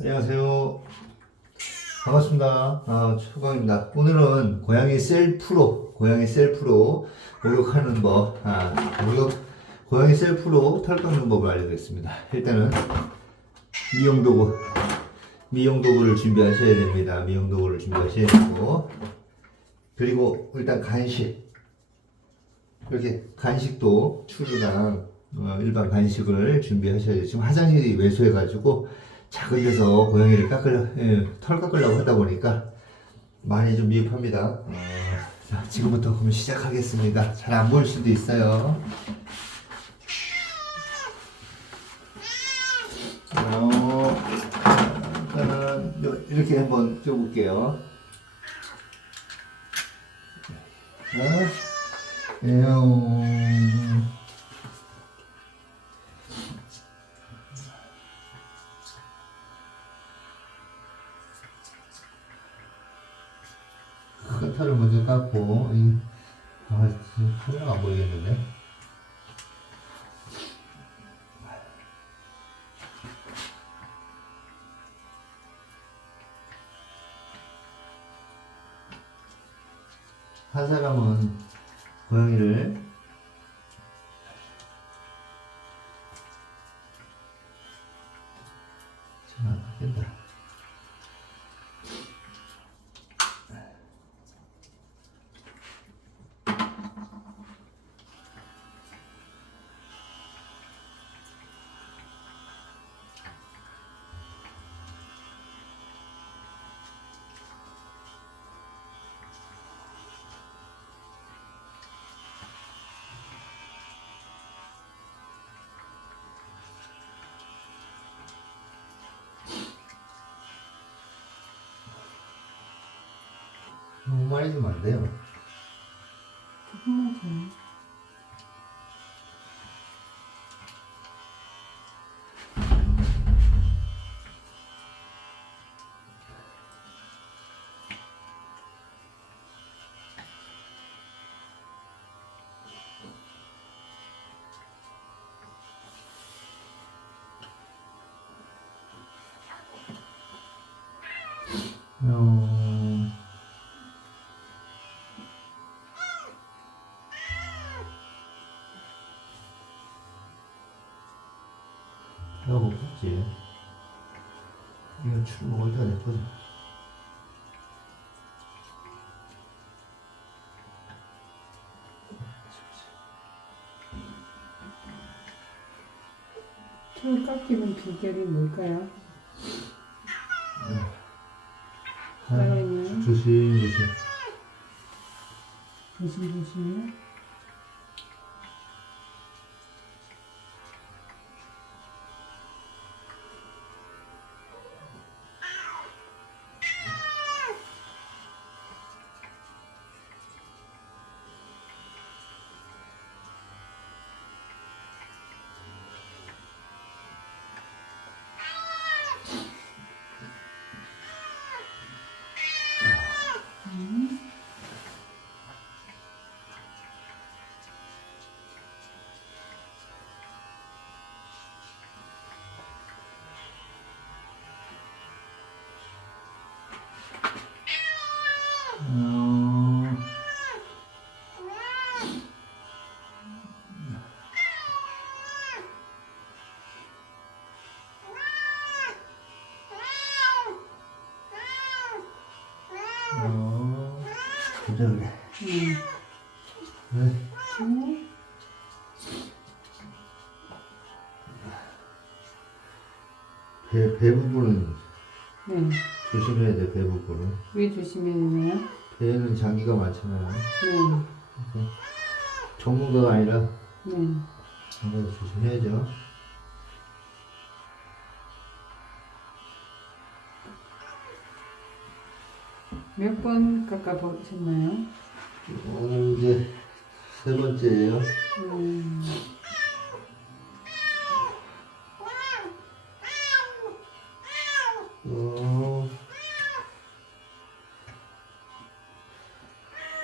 안녕하세요. 반갑습니다. 초강입니다. 오늘은 고양이 셀프로 목욕하는 법, 고양이 셀프로 털 깎는 법을 알려드리겠습니다. 일단은 미용도구를 준비하셔야 됩니다. 미용도구를 준비하셔야 되고, 그리고 일단 이렇게 간식도 추루랑 일반 간식을 준비하셔야 돼요. 지금 화장실이 왜소해가지고 작은 데서 고양이를 털 깎으려고 하다 보니까 많이 좀 미흡합니다. 자, 지금부터 그럼 시작하겠습니다. 잘 안 보일 수도 있어요. 일단은 이렇게 한번 껴볼게요. 큰 털을 먼저 깎고, 지금 카메라가 안 보이겠는데? 한 사람은 고양이를 된다. 너무 많이 주면 안 돼요. 조금만 더. 내가 먹겠지. 이거 술 먹을 때가 됐거든. 털 깎이는 비결이 뭘까요? 따라있나요? 조심조심. 조심조심요? 진짜 그래. 배 부분은 네. 조심해야 돼, 배 부분은. 왜 조심해야 되나요? 배에는 장기가 많잖아요. 네. 그래서 전문가가 아니라 네. 아무래도 조심해야죠. 몇 번 깎아보셨나요? 오늘 이제 세 번째예요.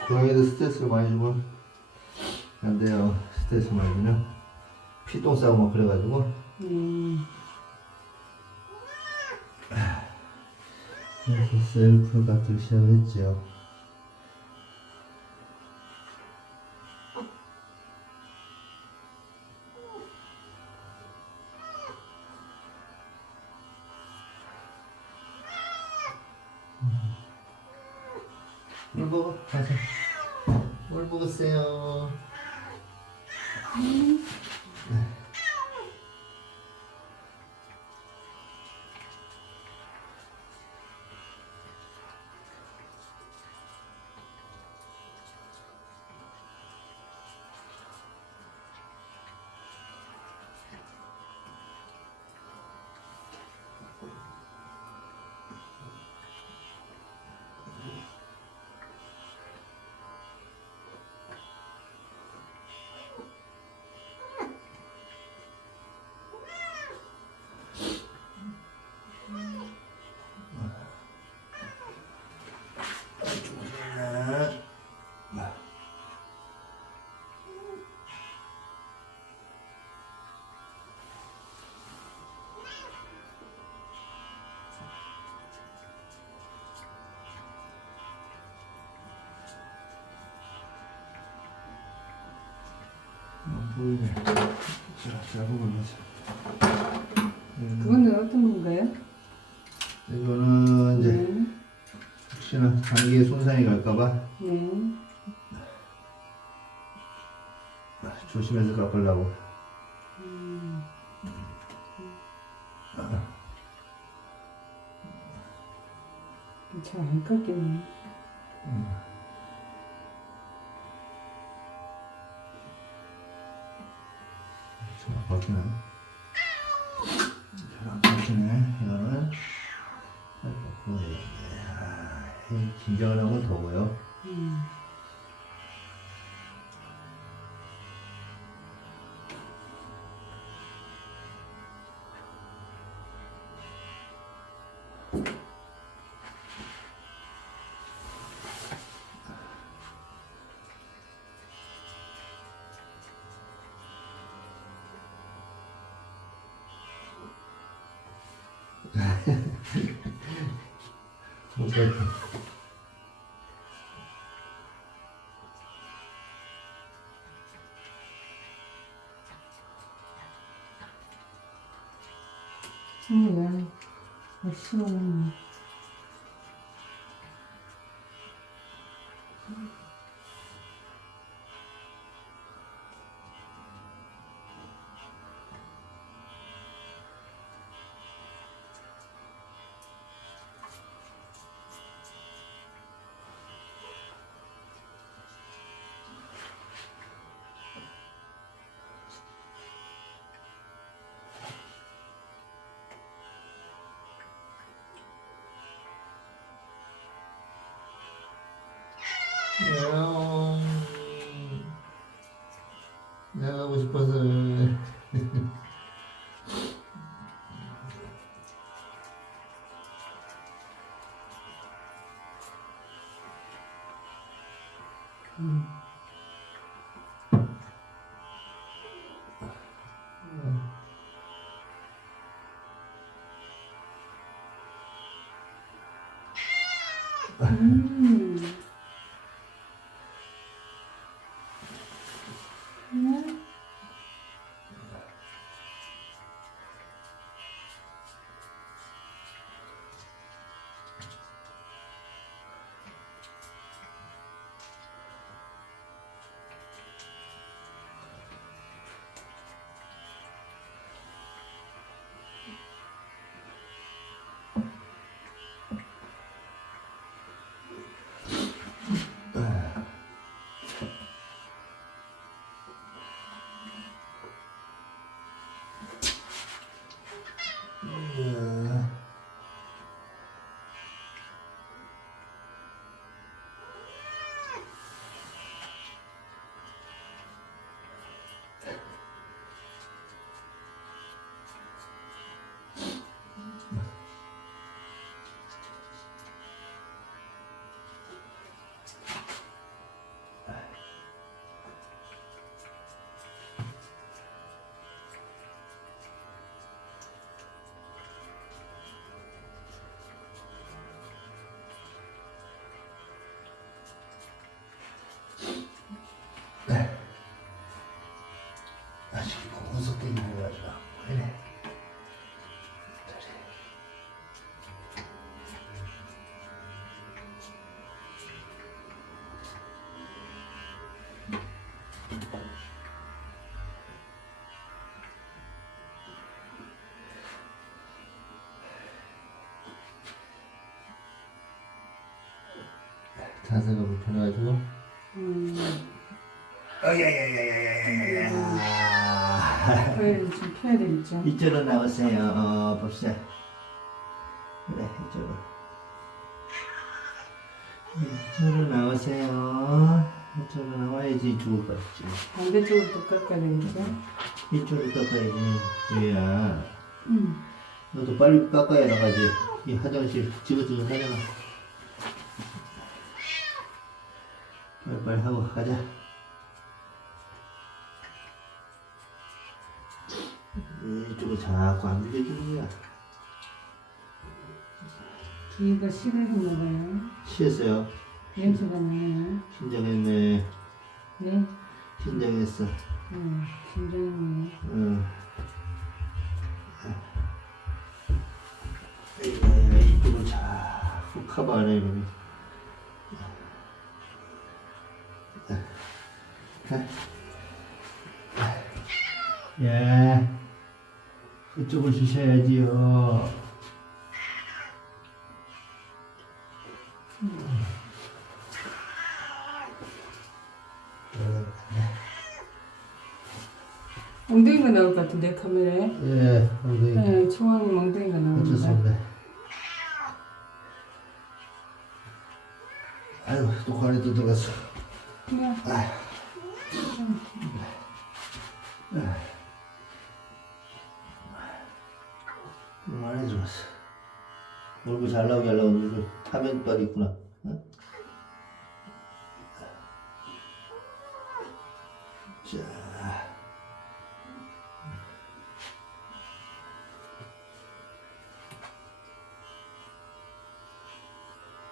고양이도 스트레스를 많이 주면 안 돼요. 스트레스 많이 주면 피똥 싸고 막 그래가지고. 그래서 셀프 카트 시작했죠. 뭘 먹어? 가자. 뭘 먹었어요? 보이네. 자, 작은 걸로 그거는 어떤 건가요? 이거는 이제 네. 혹시나 감기에 손상이 갈까봐 네. 조심해서 깎으려고. 잘 안 깎이네. 잘 깎이네. 잘안 깎이네. 이거는 잘 깎고 긴장을 하면 더워요. 못 깎여. 야, 시원하네. 내가 하고 싶어서. 자세가 불편해가지고. 음. 야야야야야야야야. 거기를 좀 펴야 되겠죠. 이쪽으로 나오세요. 봅시다. 그래, 이쪽으로. 이쪽으로 나오세요. 이쪽으로 나와야지 이쪽으로 갔지. 반대쪽으로 또 깎아야 되겠죠. 이쪽으로 깎아야지. 얘야. 음. 너도 빨리 깎아야 나가지. 이 화장실 지긋지긋 하잖아. 빨리빨리 하고 가자. 이쪽으로 자꾸 안 밀려주는 거야. 뒤가 싫어했나 봐요. 쉬었어요. 냄새가 나요. 신장했네. 네. 신장했어. 심장이. 응. 이쪽으로 자꾸 커버하네, 이놈이. 예. 이쪽을 주셔야지요. 엉덩이가 나올 것 같은데 카메라에. 예, 엉덩이. 네, 총알이 엉덩이가 어쩔 수 나옵니다. 없네. 아이고, 또 관에 또 들어갔어. 그냥 많이 들어갔어. 얼굴 잘 나오게 하려고 얼굴 화면빨 있구나. 어? 자.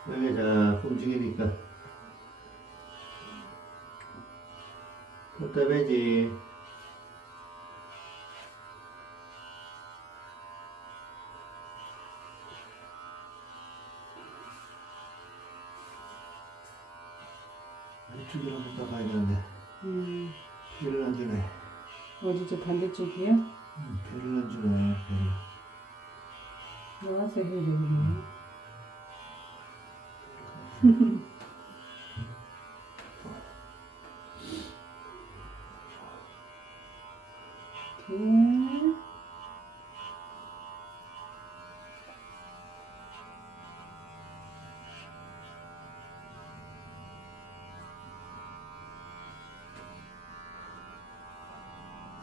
여기 자, 움직이니까. 답답하지. 이쪽으로 한번 닦아야 되는데. 배를 안 주네. 어디죠? 반대쪽이요? 배를 안 주네. 배를. 나와서 해야 되겠네요.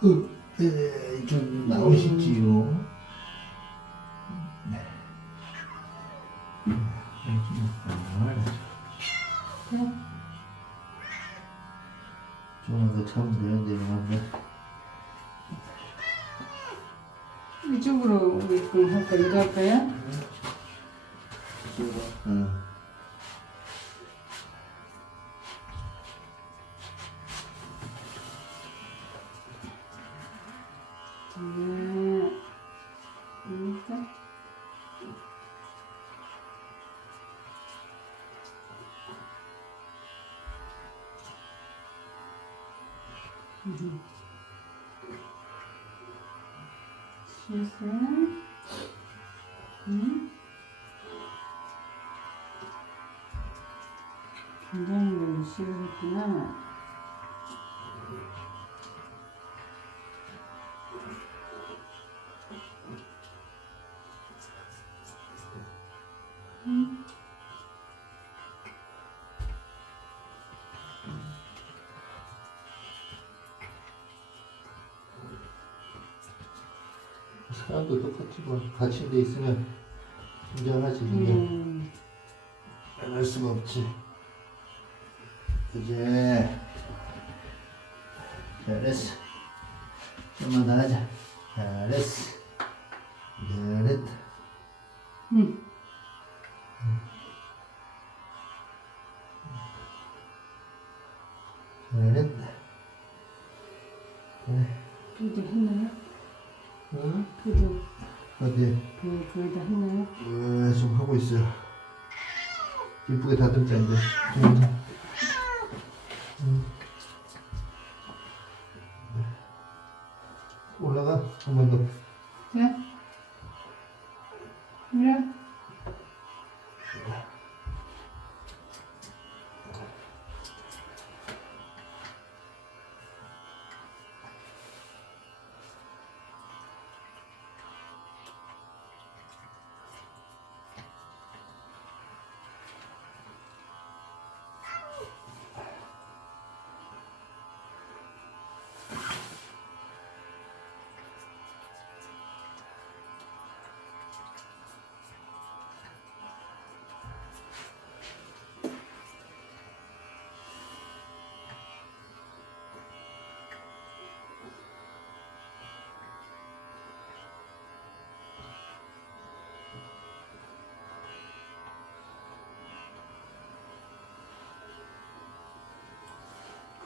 이렇게. 좀 나오시지요. 네. 조금만 더 참으면 되는데, 이만데. 이쪽으로 우리 그럼 할까? 이거 할까요? 응. 일단 쉬었어요? 굉장히 걸로 쉬었구나. 사람도 똑같이 뭐 갇힌 데 있으면 긴장하지. 이게 안 할 수가 없지. 그제 잘했어. 좀만 더 하자. 잘했어. 잘했다. 잘했다. 그래. 그래도 했나요? 응? 그래도 어디? 거의 다 했나요? 좀 하고 있어요. 이쁘게 다듬자 이제. 올라가 한 번 더. 자, 그래.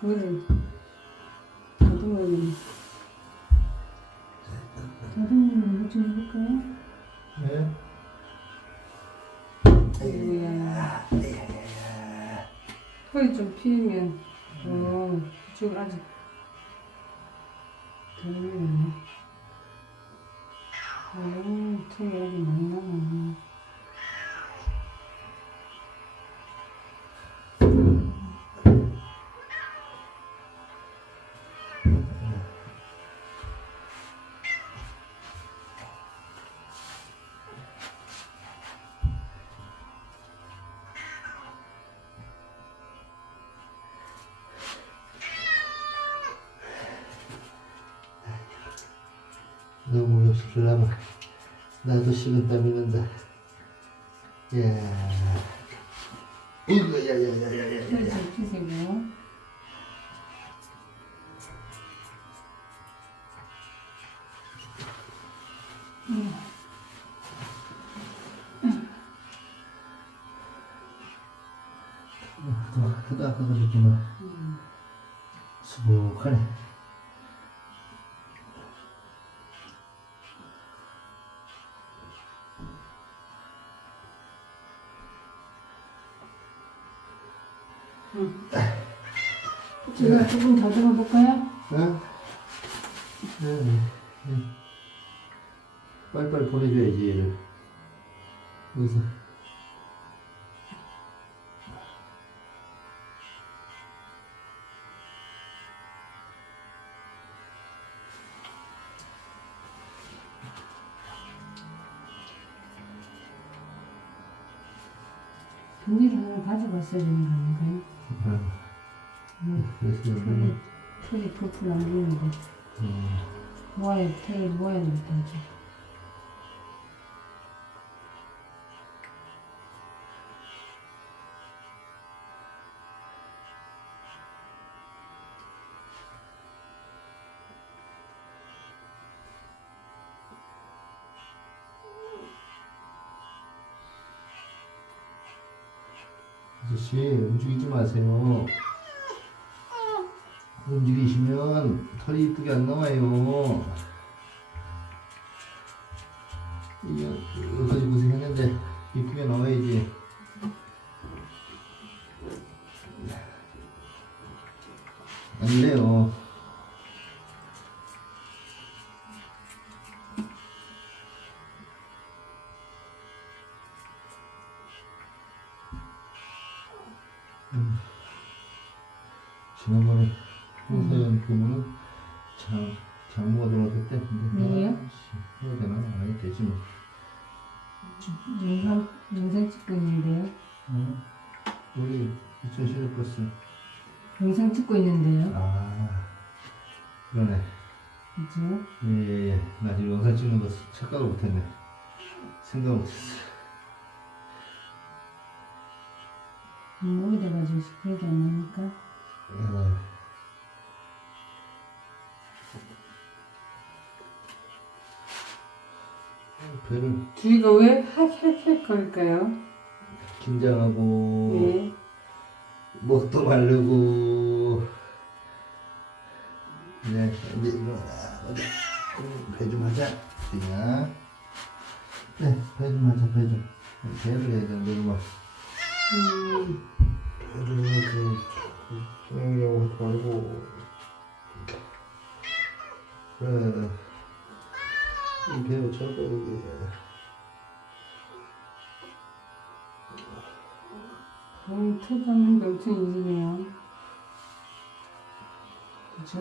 그거를 다듬어야겠네. 다듬으면 뭐 좀 해볼까요? 네. 아이고야. 털이 좀 피면, 이쪽 아직 덜 나네. 털이 아직 많이 남았네. 너무 욕심하면 나도 식은땀이 난다. 야, 이거 털이 야야야야야야. 좀 피세요. 크다 크다 좋구나. 수북하네. 제가 조금 다듬어 볼까요? 응? 응. 빨리빨리 보내줘야지 얘를. 여기서. 비닐을 하나 가져갔어야 되는 거 아닌가요? 그래서 털이 풀풀 안 보이는데 털을 모아야 되겠다 이제. 아저씨 움직이지 마세요. 움직이시면 털이 이쁘게 안 나와요. 이거 여기까지 고생했는데 이쁘게 나와야지. 안 돼요. 지난번에 홍사연 부모는 장모가 들어왔을 때 누구요? 해야 되나? 아니 되지 뭐. 영상 찍고 있는데요. 우리 2016 버스. 영상 찍고 있는데요. 아 그러네. 그죠? 예. 나 지금 영상 찍는 거 착각을 못했네. 생각 못했어. 목이 돼가지고 기억이 안 나니까. 배를 주위가 왜 헥헥헥 거릴까요? 긴장하고 네. 목도 마르고. 네 이제 일어나. 배 좀 하자. 그냥 네 배 좀 하자. 배 좀. 배를 해야 되는데 막 배를 그냥 하지 말고. 그래 이 배우 저거 털 잡는 게 엄청 이지네요. 그죠?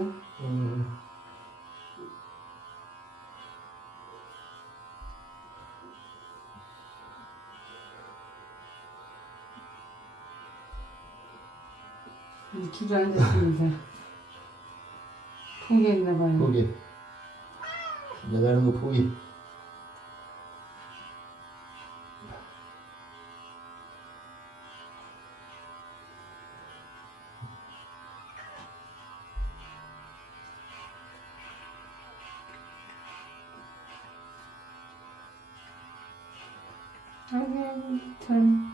주저앉았습니다. 포기했나봐요. 포기. 내가 하는 거 포기. 아이고 참.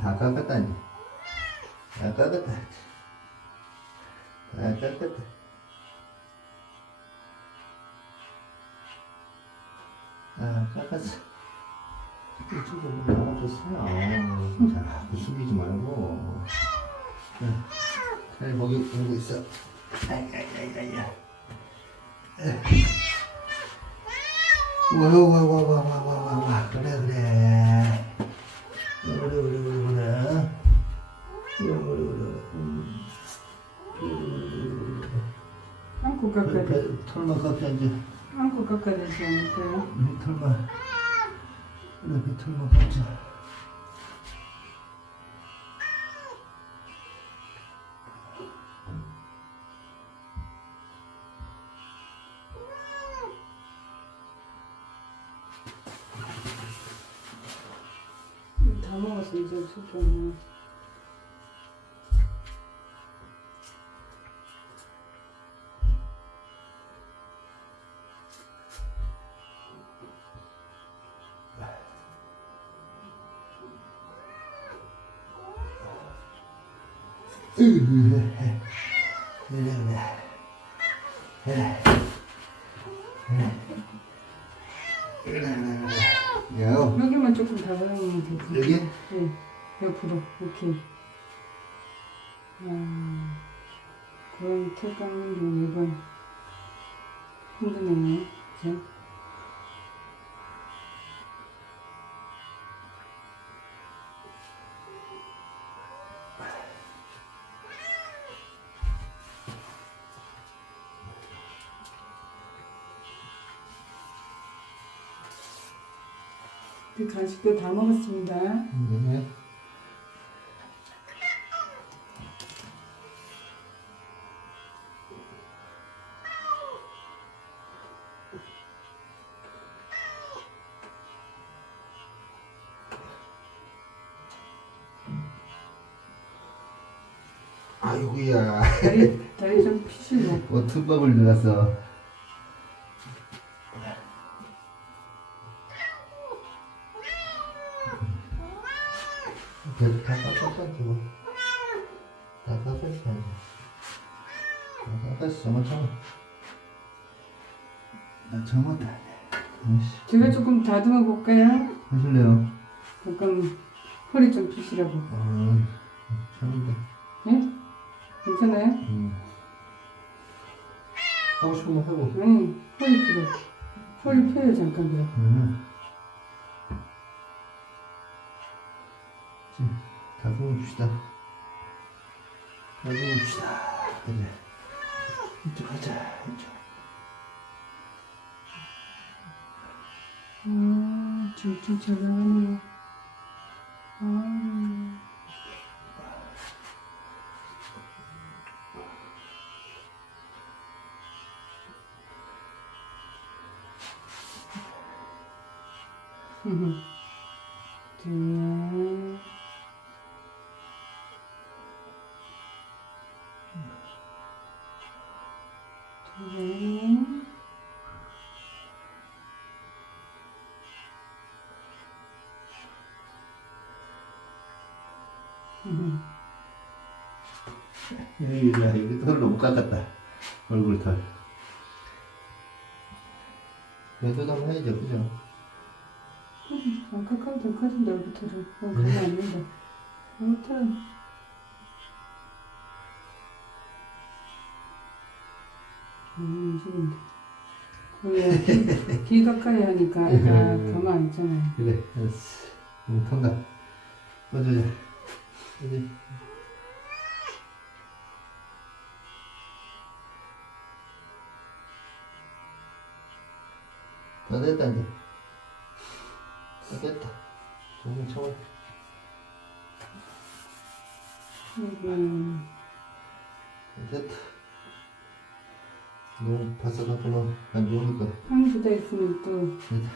다 깎았다니. 다 깎았다. 다 깎았다. 아, 깎았어. 이쪽으로 나와줬어요. 자꾸 숙이지 말고. 잘 거기 보고 있어. 아이야야야야. 와와와와와와와. 그래 그래. 그래 그래 그래 그래. 안고 깎아야 돼. 털만 깎아야지. 안고 깎아야 되지 않을까요? 털만. 그래 털만 깎자. 다 먹었어 이제 소주는. 여기만 조금 다가가면 되지. 여기? 네, 옆으로 이렇게. 그런 털 깎는 게 매번 힘드네요. 그죠? 그 간식도 다 먹었습니다. 네. 아이고야. 다리 좀 피시고. 틈밥을 넣었어. 다 깎았지 뭐. 다 깎았어. 다 깎았어. 참아. 나 참았다. 제가 조금 다듬어 볼까요? 하실래요? 잠깐 허리 좀 피시라고. 참는다. 예? 괜찮아요? 하고 싶으면 하고. 아니, 허리 피고. 허리 펴요, 잠깐 그럼. 다듬어줍시다. 다듬어줍시다. 그래. 이쪽 하자. 이쪽. 진짜 잘 나가네요. 둘, 둘, 여기 털로 못 깎았다. 얼굴 털. 매도 한번 해야죠, 그죠? 안 깎아도 될 것 같은데, 얼굴털은. 그건 아닌데. 얼굴털은. 지금. 귀 깎아야 하니까 애가 가만 있잖아요. 그래, 알았어. 통과. 꺼주자. 그지? 다 됐다, 이제. 다 됐다. 조금 참아. 됐다. 너무 바삭하구나. 안 좋으니까. 향이 묻어 있으면 또 됐다.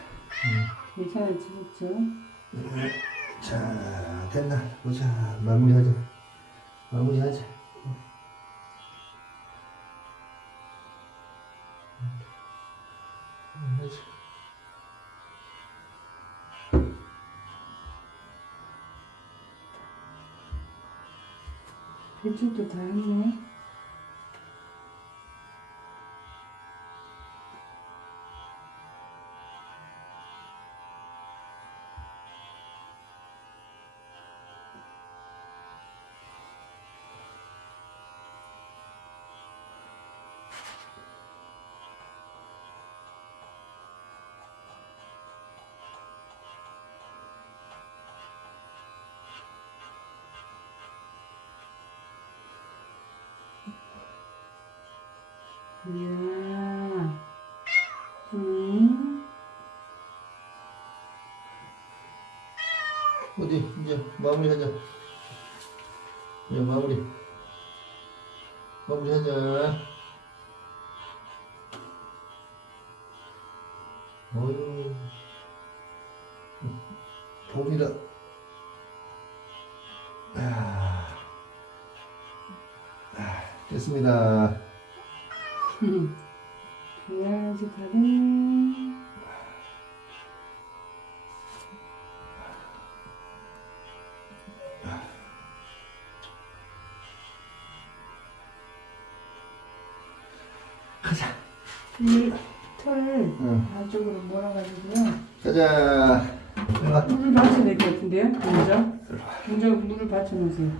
괜찮아지겠죠? 자, 됐나? 보자. 마무리하자. 마무리하자. 배출도 다 했네. 이야. 어디 이제 마무리하자. 이제 마무리하자. 어휴, 봄이다. 됐습니다. 그래야지 다 됐네. 가자. 이털 응. 안쪽으로 몰아가지고요. 가자. 일로와. 물을 받쳐야 될 것 같은데요? 먼저 물을 받쳐놓으세요.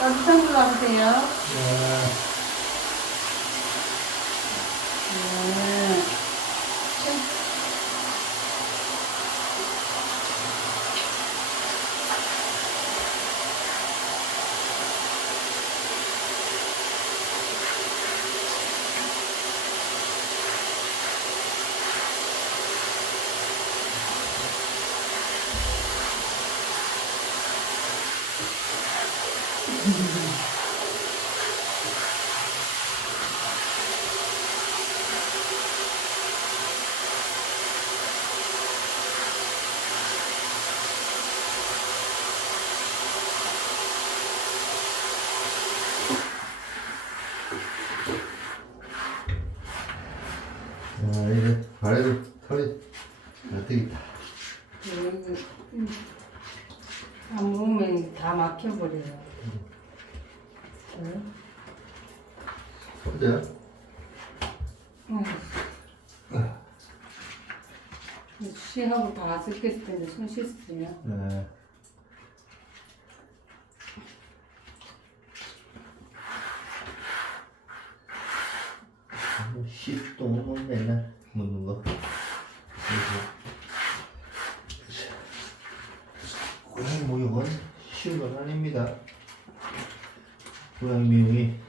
따뜻한 물로 하세요. 자, 이제 발에도 털이 안 뜨겠다. 안 먹으면 다 막혀버려요. 어때요? 쉬하고 다 섞였을 텐데 손 씻으세요. 네. 씻똥은 맨날 묻는 거. 고양이 목욕은 쉬운 건 아닙니다. 고양이 미용이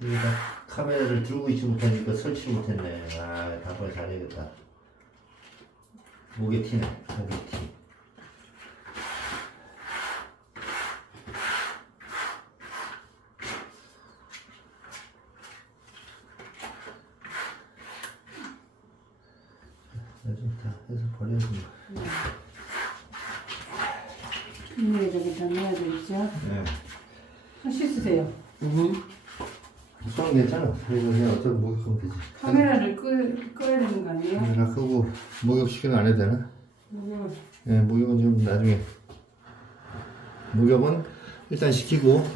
이게 다 카메라를 들고 있지 못하니까 설치를 못했네. 다음번에 잘해야겠다. 목에 티네. 목에 티. 나중에 다 해서 버려야 돼. 저기다 넣어야 되겠죠? 네. 손 씻으세요. 손은 괜찮아. 그래서 그냥 어차피 목욕하면 되지. 카메라를 꺼야 되는 거 아니에요? 카메라 끄고 목욕시키는 안 해도 되나? 목욕을. 네, 목욕은 좀 나중에. 목욕은 일단 시키고